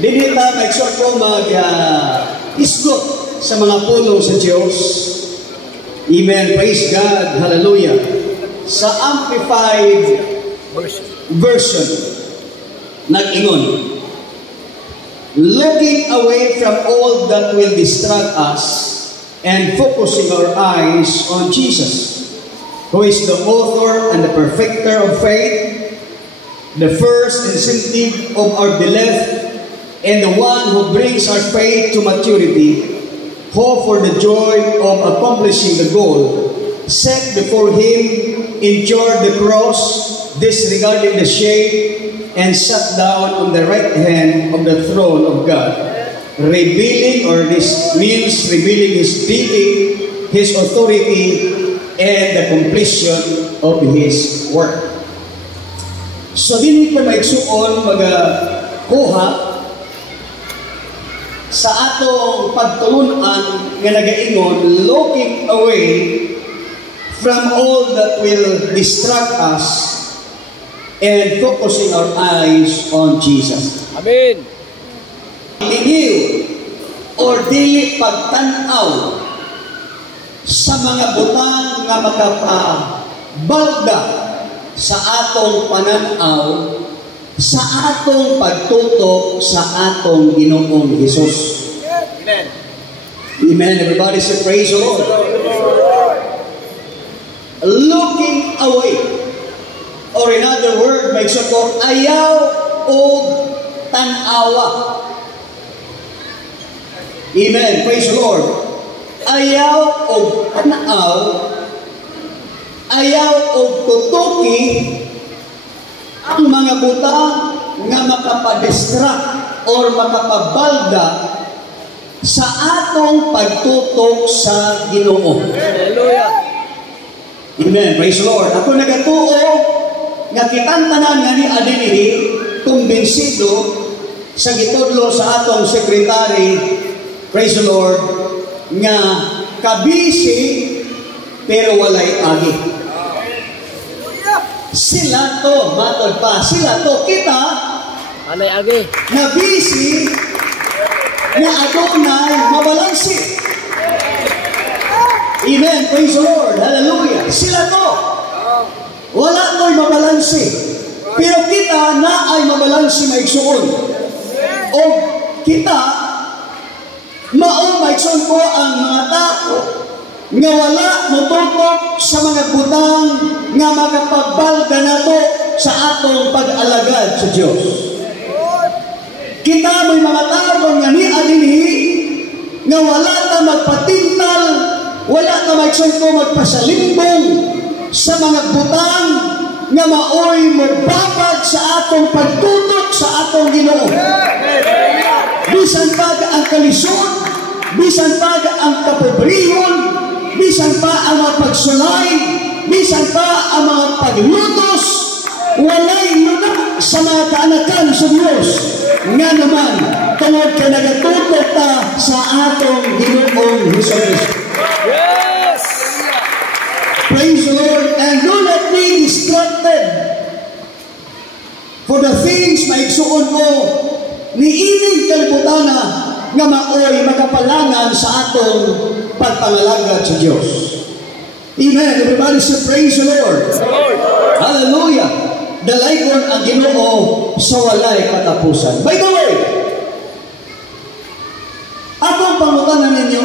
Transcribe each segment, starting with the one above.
Dili ta mag-sort ko isgot sa mga puno sa Diyos. Amen. Praise God. Hallelujah. Sa Amplified Version, nag-ingon, looking away from all that will distract us and focusing our eyes on Jesus, who is the author and the perfecter of faith, the first incentive of our belief, and the one who brings our faith to maturity, who for the joy of accomplishing the goal set before him endured the cross, disregarding the shame, and sat down on the right hand of the throne of God, revealing, or this means revealing his deity, his authority, and the completion of his work. So dili ko maigsuon magakuha sa atong pagtulunan nga nagaingon, looking away from all that will distract us and focusing our eyes on Jesus. Amen. Liniw or dili pagtanaw sa mga butang nga makapabalda sa atong pananaw, sa atong pagtutok sa atong Ginoong Hesus. Amen. Amen. Everybody say praise the Lord. Looking away, or in other words, may support, ayaw o tanawa. Amen. Praise the Lord. Ayaw o tanaw, ayaw o tutuki ang mga buta nga makapadistract or makapabalda sa atong pagtutok sa Ginoo. Hallelujah. Amen. Praise the Lord. Ako nagatuo nga kitantanan nga ni adiniri kumbinsido sa gitudlo sa atong sekretary, praise the Lord, nga kabisi pero walay agi. Sila to, matod pa, sila to, kita, Anay agi. na busy, na adunay, mabalansi. Amen, praise the Lord, hallelujah. Sila to, wala to'y mabalansi. Pero kita na ay mabalansi maigsuon. O kita, maigsuon ko ang mga tao, nga wala matutok sa mga butang nga makapagbalda nato sa atong pag-alagad sa Diyos. Kita mo'y mga tao nga ni adinhi nga wala ta magpatintal, wala ta magpasalimbong sa mga butang nga maoy magbabag sa atong pagtutok sa atong Ginoo. Bisan pa ang kalisod, bisan pa ang kapobrehon, bisan pa ang mga pagsulay, bisan pa ang mga paglutos, walay luna sa mga kaanakan sa Diyos. Nga naman, tungod ka nagatutok ta sa atong Ginoong Hesus. Yes! Praise the Lord, and do not be distracted for the things maigsuon mo ni ining kalibutana nga maoy makapalangan sa atong pagpangalagad sa Diyos. Amen. Everybody say praise the Lord. Hallelujah. Dalaygon ang Ginoo sa walay katapusan. By the way, atong pangutanan ninyo,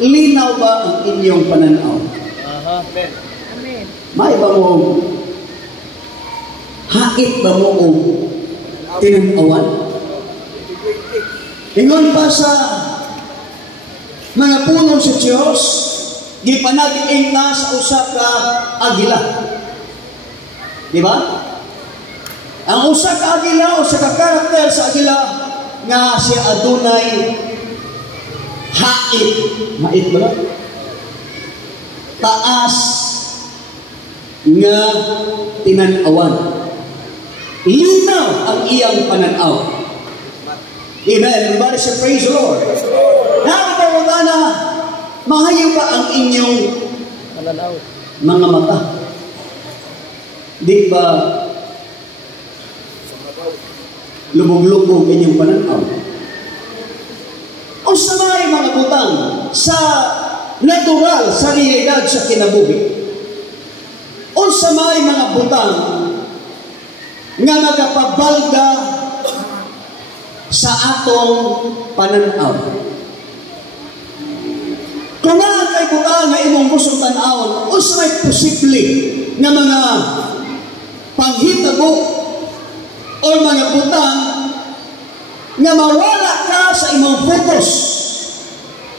linaw ba ang inyong pananaw? Amen. Amen. May ba mo hait ba mo o tinanawan? Ingon pa sa mga puno sa Diyos, di pa natin na sa usa ka agila. Di ba? Ang usa ka agila, usa ka karakter sa agila, nga si adunay hait. Hait ba lang? Taas nga tinanawan. Linaw ang iyang pananaw. Amen. Everybody say praise the Lord. Nakakawagana, mahayo ba ang inyong Pananaw. mga mata? Di ba lubog-lubog inyong pananaw. O sa mga butang sa natural, sa realidad sa kinabuhi. O sa mga butang nga nagapabalda sa atong pananaw. Kung nga kay butang nga imong gustong tanawon, o sa may posible nga mga panghitabo o mga butang nga mawala ka sa imong focus,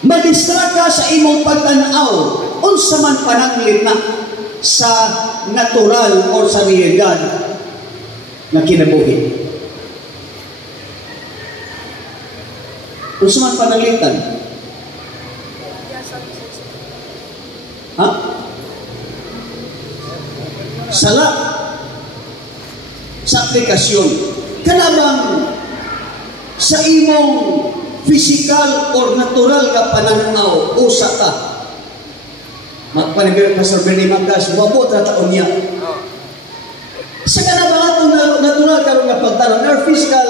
madistract ka sa imong pagtanaw, unsa man pananglit na sa natural o sa realidad na kinabuhi. Unsa man pananglitan? Ha? Sala sa aplikasyon. Kanabang sa imong physical or natural nga pananaw usa ka. Magpanibir Pastor Benny Magas, wabot na taon niya. Sa kanabang atong natural karon nga pagtanaw, our physical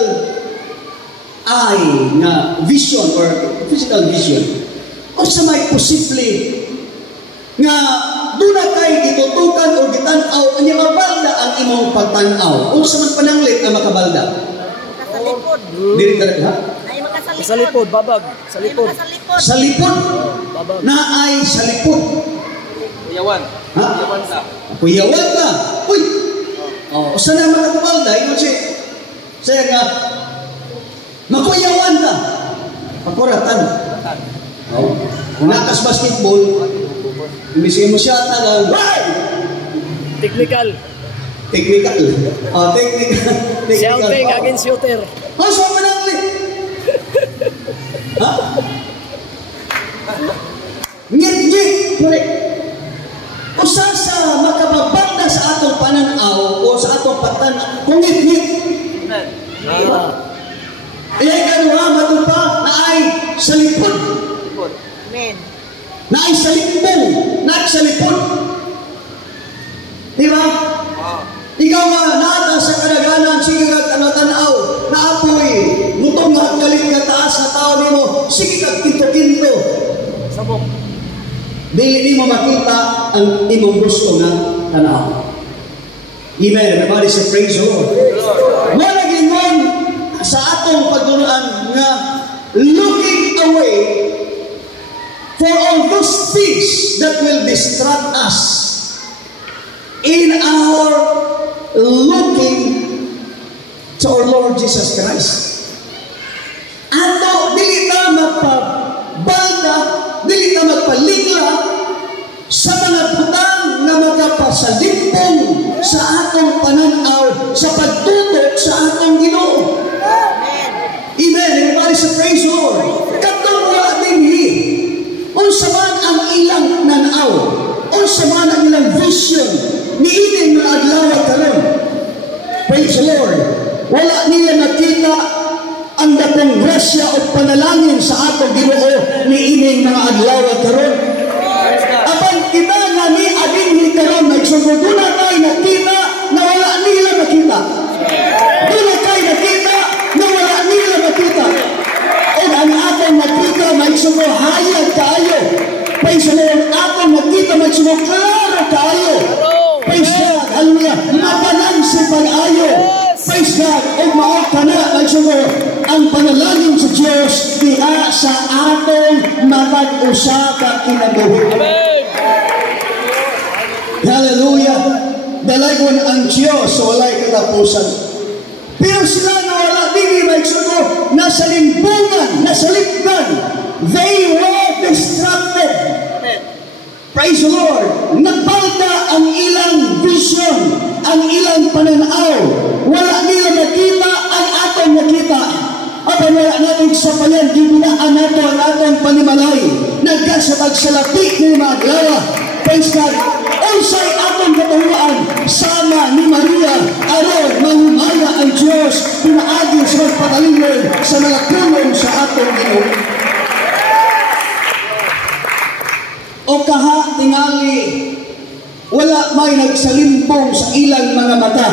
eye nga vision or physical vision. O sa may posible nga doon na kayo gitutukan o gitanaw, anya mabalda ang imong pagtanaw. O sa man pananglit ang makabalda? Makasalipod. Diri ka ha? Ay makasalipod. Sa lipod, babag. Sa lipod. Sa lipod. Babag. Na ay sa lipod. Kuyawan. Ha? Kuyawan ka. Kuyawan ka. Uy! O sa na makabalda, ino siya nga, makuyawan ka. Pakuratan. Kung nakas basketball, imbisiin mo siya talang, Technical. technical. Shouting against shooter. So mananglit. Ha? Ngit-ngit. Usa sa makababanda sa atong pananaw o sa atong pagtanaw, kung ngit-ngit. Iyay kanuha, matun pa, na ay sa lipod. Amen. Na ay sa limbong. Na ay sa lipod. Diba? Ikaw nga, naata sa kadaganan, sige ka tanatanaw, naapoy, mutong nga galing ka taas na tao ni mo, sige ka kinto-kinto. Sabok. Dili ni mo makita ang imong gusto nga tanaw. Amen. Everybody say praise the Lord. Malagingon sa atong pagdulaan nga looking away for all those things that will distract us in our looking to our Lord Jesus Christ. Ato, dili ta magpabalda, dili ta magpalingla sa mga butang na magkapasalimpong sa atong pananaw sa pagtutok sa atong Ginoo. Amen. Amen. Everybody say praise the Lord. Katong wala dinhi, unsa man ang ilang nanaw, unsa man ang ilang vision, niining na adlaw karon. Praise the Lord. Wala nila nakita ang dakong grasya o panalangin sa atong Ginoo niining mga adlaw karon. Apan kita nga ni adinhi karon nagsugod na tayo nakita na wala nila makita. Doon na tayo nakita na wala nila makita. O ang atong nakita magsugod hayag kaayo. Praise the Lord. Atong nakita magsugod klaro kaayo. Praise God. Hallelujah. Mabalansi pag-ayo. Praise God. O maot ka na magsugod ang panalangin sa Diyos diha sa atong mapag-usapa kinabuhi. Hallelujah. Dalagon ang Diyos sa walay katapusan. Pero sila na wala dili magsugod nasa limbungan, nasa lipdan. They were distracted. Praise the Lord. Nagbalda ang ilang vision, ang ilang pananaw. Wala nila nakita ang atong nakita. Aba wala natin sa payan, gibinaan nato ang atong panimalay. Nagkasabag sa lapik ni Maglawa. Praise God. Unsay atong katuwaan sama ni Maria aron mahumaya ang Diyos pinaagi sa magpatalingon sa mga kulong sa atong Ginoo. O kaha tingali wala may nagsalimpong sa ilang mga mata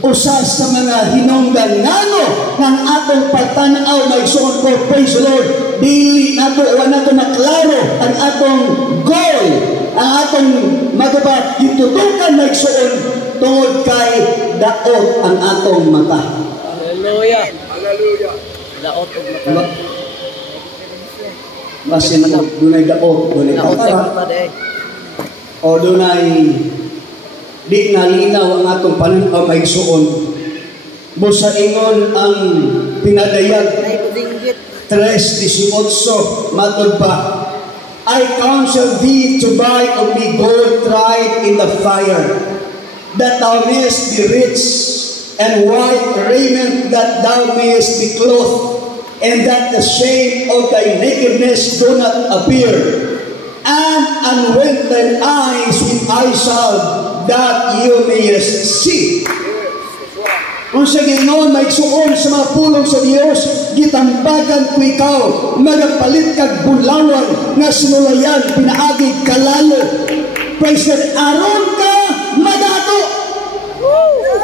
usa sa mga hinungdan ngano ng atong pagtanaw maigsuon ko, praise the Lord, dili nato maklaro ang atong goal, ang atong magabat gitutukan maigsuon tungod kay daot ang atong mata. Hallelujah. Hallelujah. Daot og mata. Basin mo, dunay daot, dunay Daot og tatara, mata day. o dunay di nalinaw ang atong pananaw maigsuon. Busa ingon ang pinadayag Nay budinggit. 3:18 matod pa, I counsel thee to buy of me gold tried in the fire, that thou mayest be rich, and white raiment that thou mayest be clothed, and that the shame of thy nakedness do not appear, and anoint thine eyes with eye salve, that you mayest see. Kung sa Ginoo maigsuon sa mga pulong sa Dios, gitambagan ko ikaw, magapalit kag bulawan nga sinulayan pinaagi kalalo. Praise God, aron ka madato.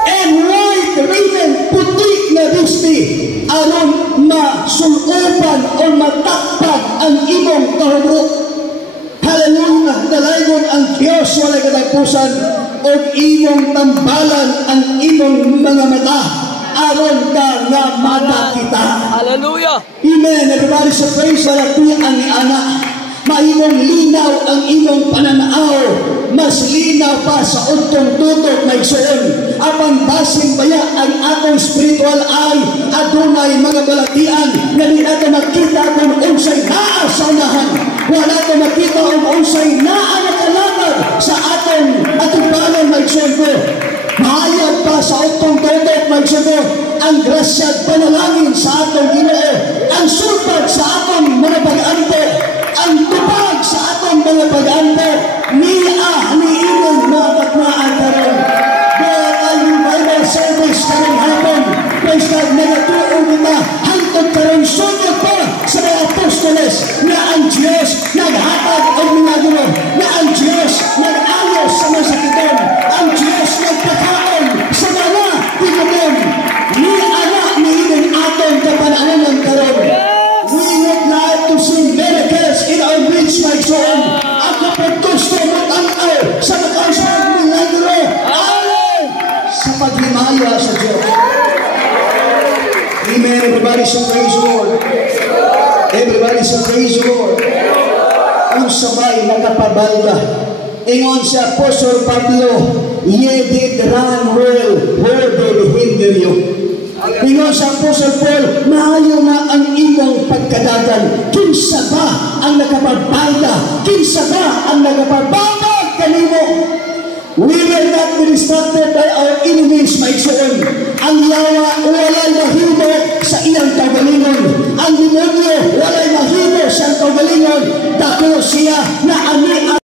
And white raiment, puti na bisti, aron masulupan o matakpan ang imong kahubot. Hallelujah! Dalaygon ang Diyos walay katapusan o imong tambalan ang imong mga mata aron ka nga madakita. Hallelujah. Amen. Everybody sa praise ang ni Ana. Maimong linaw ang imong pananaw. Mas linaw pa sa untong tutok maigsuon. Apan basin baya ang atong spiritual eye adunay mga balatian nga di nato makita kung unsay naa sa unahan. Wala nato makita kung unsay naa nakalangad sa atong atubangan maigsuon ko. Mahayag pa sa untong tutok maigsuon ko ang grasya at panalangin sa atong Ginoo. Ang sulpad sa atong mga pag-ante, ang tupag sa atong mga pag-ante, niinom mga katmaan karon. Kaya tayong Bible service karong hapon, praise God, nagatuon kita, hangtod karong sugod pa sa mga apostoles na ang Diyos naghatag ang milagro, na ang Diyos nag-ayos sa mga sakiton, ang Diyos nagpakaon sa mga pinagon. Niinom aton kapanaanan karon. We would like to see miracles in our midst, my son. Ako po gusto mo tanaw sa nakausap milagro. Amen! Sa paghimaya sa Diyos. Amen. Everybody say praise the Lord. Everybody say praise the Lord. Ang sabay nakapabalda. Ingon si Apostol Pablo, ye did run well, where did hinder you? Ingon sa Apostol Paul, maayo na ang imong pagkadagan. Kinsa ba ang nakapabalda? Kinsa ba ang nakapababag kanimo? We will not be distracted by our enemies, maigsuon. Ang yawa walay mahimo sa iyang kagalingon. Ang demonyo walay mahimo sa kagalingon. Dako siya na ani